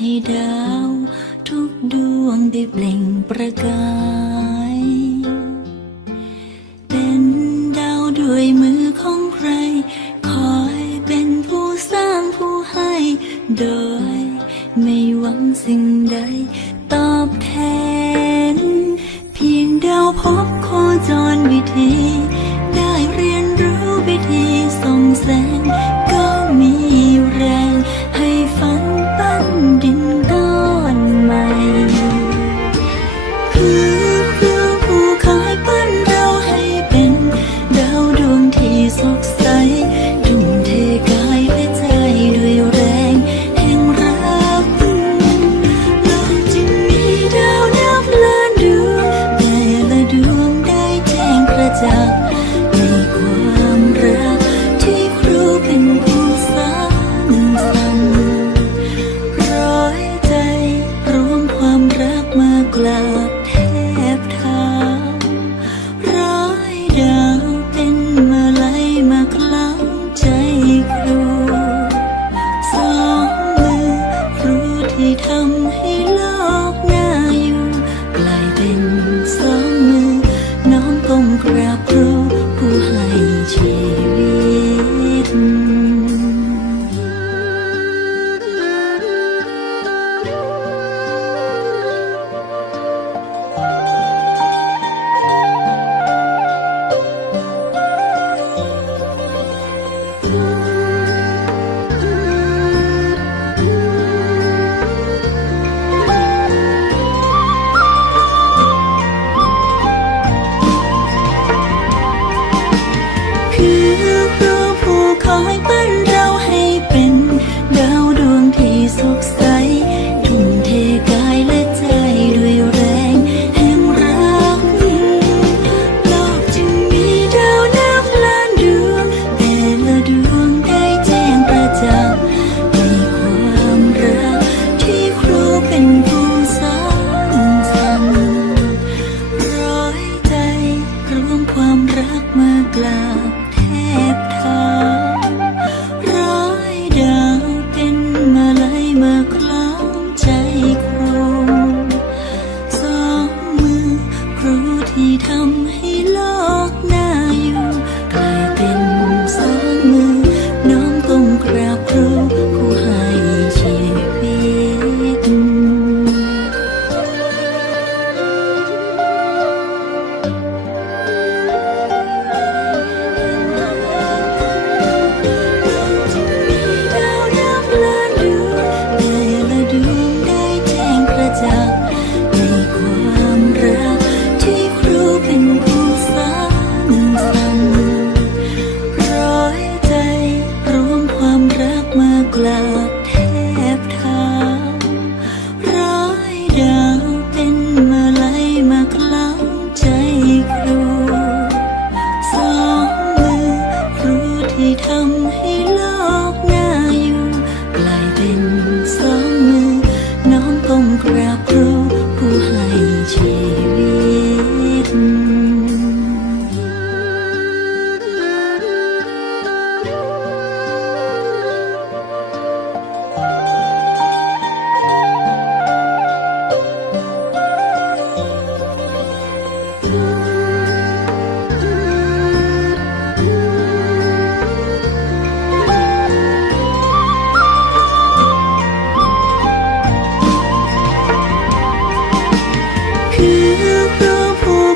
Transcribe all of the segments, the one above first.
ให้ดาว ทุกดวงได้เปล่งประกาย เป็นดาวด้วยมือของใคร คอยเป็นผู้สร้างผู้ให้ โดย ไม่หวังสิ่งใด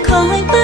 ขอให้